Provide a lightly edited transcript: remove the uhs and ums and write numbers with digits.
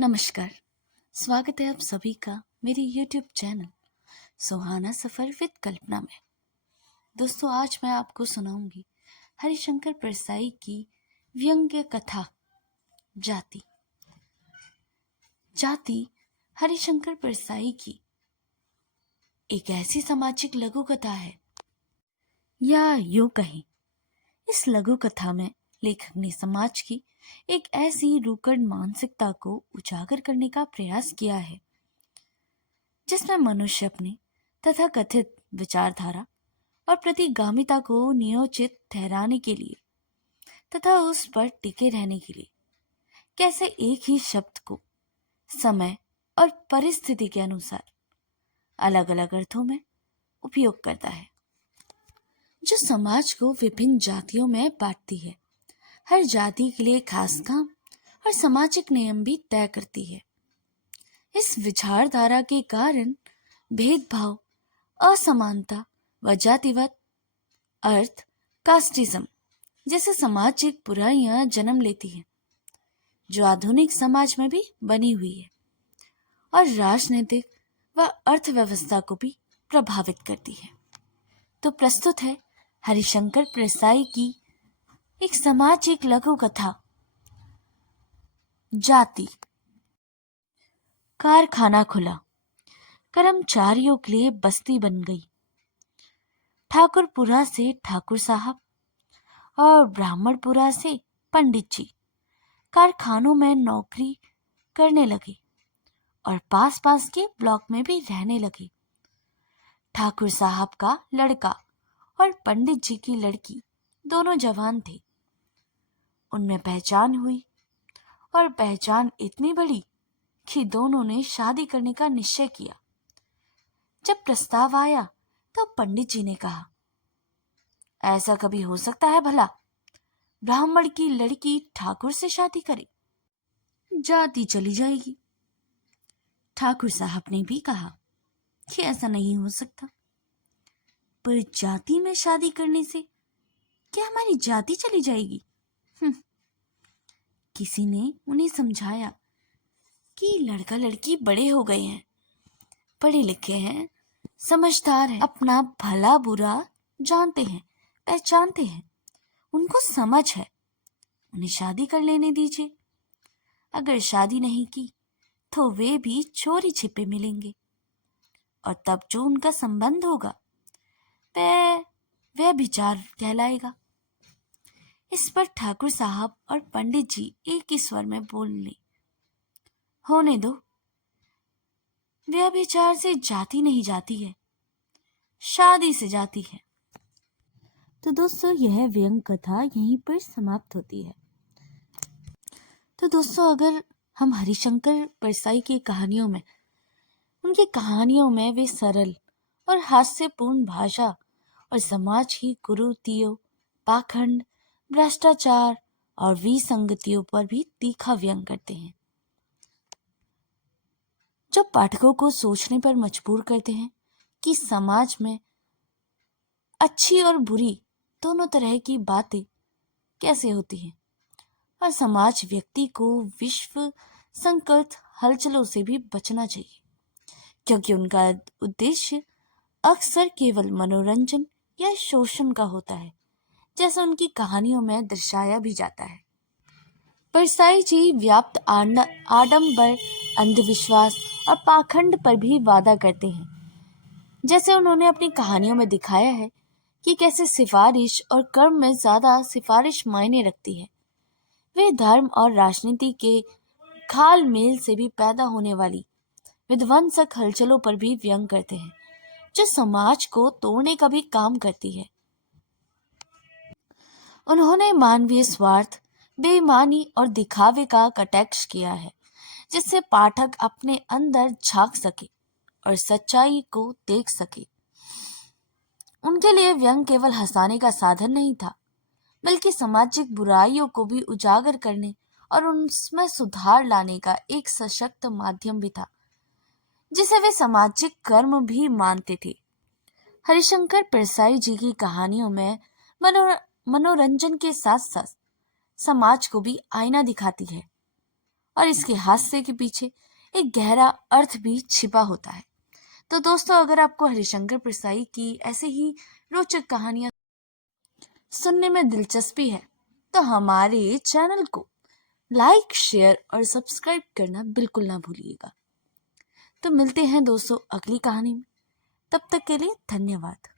नमस्कार। स्वागत है आप सभी का मेरी YouTube channel Suhana Safar with Kalpana में। दोस्तों, आज मैं आपको सुनाऊंगी हरिशंकर परसाई की व्यंग्य कथा जाति। जाति हरिशंकर परसाई की एक ऐसी सामाजिक लघु कथा है, या यूं कहें, इस लघु कथा में लेखक ने समाज की एक ऐसी रूकड़ मानसिकता को उजागर करने का प्रयास किया है जिसमें मनुष्य अपने तथाकथित विचारधारा और प्रतिगामिता को नियोजित ठहराने के लिए तथा उस पर टिके रहने के लिए कैसे एक ही शब्द को समय और परिस्थिति के अनुसार अलग अलग अर्थों में उपयोग करता है, जो समाज को विभिन्न जातियों में बांटती है। हर जाति के लिए खास काम और सामाजिक नियम भी तय करती है। इस विचारधारा के कारण भेदभाव, असमानता व जातिवाद, अर्थ कास्टिज्म जैसे सामाजिक बुराइयां जन्म लेती हैं, जो आधुनिक समाज में भी बनी हुई है और राजनीतिक व अर्थव्यवस्था को भी प्रभावित करती है। तो प्रस्तुत है हरिशंकर परसाई की एक सामाजिक लघु कथा जाति। कारखाना खुला, कर्मचारियों के लिए बस्ती बन गई। ठाकुरपुरा से ठाकुर साहब और ब्राह्मणपुरा से पंडित जी कारखानों में नौकरी करने लगे और पास पास के ब्लॉक में भी रहने लगे। ठाकुर साहब का लड़का और पंडित जी की लड़की दोनों जवान थे। उनमें पहचान हुई और पहचान इतनी बड़ी कि दोनों ने शादी करने का निश्चय किया। जब प्रस्ताव आया तो पंडित जी ने कहा, ऐसा कभी हो सकता है भला? ब्राह्मण की लड़की ठाकुर से शादी करे, जाति चली जाएगी। ठाकुर साहब ने भी कहा कि ऐसा नहीं हो सकता, पर जाति में शादी करने से क्या हमारी जाति चली जाएगी? किसी ने उन्हें समझाया कि लड़का लड़की बड़े हो गए हैं, पढ़े लिखे हैं, समझदार हैं, अपना भला बुरा जानते हैं, पहचानते हैं, उनको समझ है, उन्हें शादी कर लेने दीजिए। अगर शादी नहीं की तो वे भी चोरी छिपे मिलेंगे और तब जो उनका संबंध होगा वह विचार कहलाएगा। इस पर ठाकुर साहब और पंडित जी एक ही स्वर में बोले, होने दो, व्यभिचार से जाति नहीं जाती है, शादी से जाती है। तो दोस्तों, यह व्यंग कथा यहीं पर समाप्त होती है। तो दोस्तों, अगर हम हरिशंकर परसाई की कहानियों में, उनकी कहानियों में वे सरल और हास्यपूर्ण भाषा और समाज की कुरीतियों, पाखंड, भ्रष्टाचार और विसंगतियों पर भी तीखा व्यंग करते हैं, जो पाठकों को सोचने पर मजबूर करते हैं कि समाज में अच्छी और बुरी दोनों तरह की बातें कैसे होती हैं और समाज व्यक्ति को विश्व संकट हलचलों से भी बचना चाहिए, क्योंकि उनका उद्देश्य अक्सर केवल मनोरंजन या शोषण का होता है, जैसा उनकी कहानियों में दर्शाया भी जाता है। परसाई जी व्याप्त आडंबर, अंधविश्वास और पाखंड पर भी वादा करते हैं। जैसे उन्होंने अपनी कहानियों में दिखाया है कि कैसे सिफारिश और कर्म में ज्यादा सिफारिश मायने रखती है। वे धर्म और राजनीति के घाल मेल से भी पैदा होने वाली विध्वंसक हलचलों पर भी व्यंग करते हैं, जो समाज को तोड़ने का भी काम करती है। उन्होंने मानवीय स्वार्थ, बेईमानी और दिखावे का कटाक्ष किया है, जिससे पाठक अपने अंदर झांक सके और सच्चाई को देख सके। उनके लिए व्यंग केवल हंसाने का साधन नहीं था, बल्कि सामाजिक बुराइयों को भी उजागर करने और उनमें सुधार लाने का एक सशक्त माध्यम भी था, जिसे वे सामाजिक कर्म भी मानते थे। हरिशंकर परसाई जी की कहानियों में मनोरंजन के साथ साथ समाज को भी आईना दिखाती है और इसके हास्य के पीछे एक गहरा अर्थ भी छिपा होता है। तो दोस्तों, अगर आपको हरिशंकर परसाई की ऐसे ही रोचक कहानियां सुनने में दिलचस्पी है तो हमारे चैनल को लाइक, शेयर और सब्सक्राइब करना बिल्कुल ना भूलिएगा। तो मिलते हैं दोस्तों अगली कहानी में। तब तक के लिए धन्यवाद।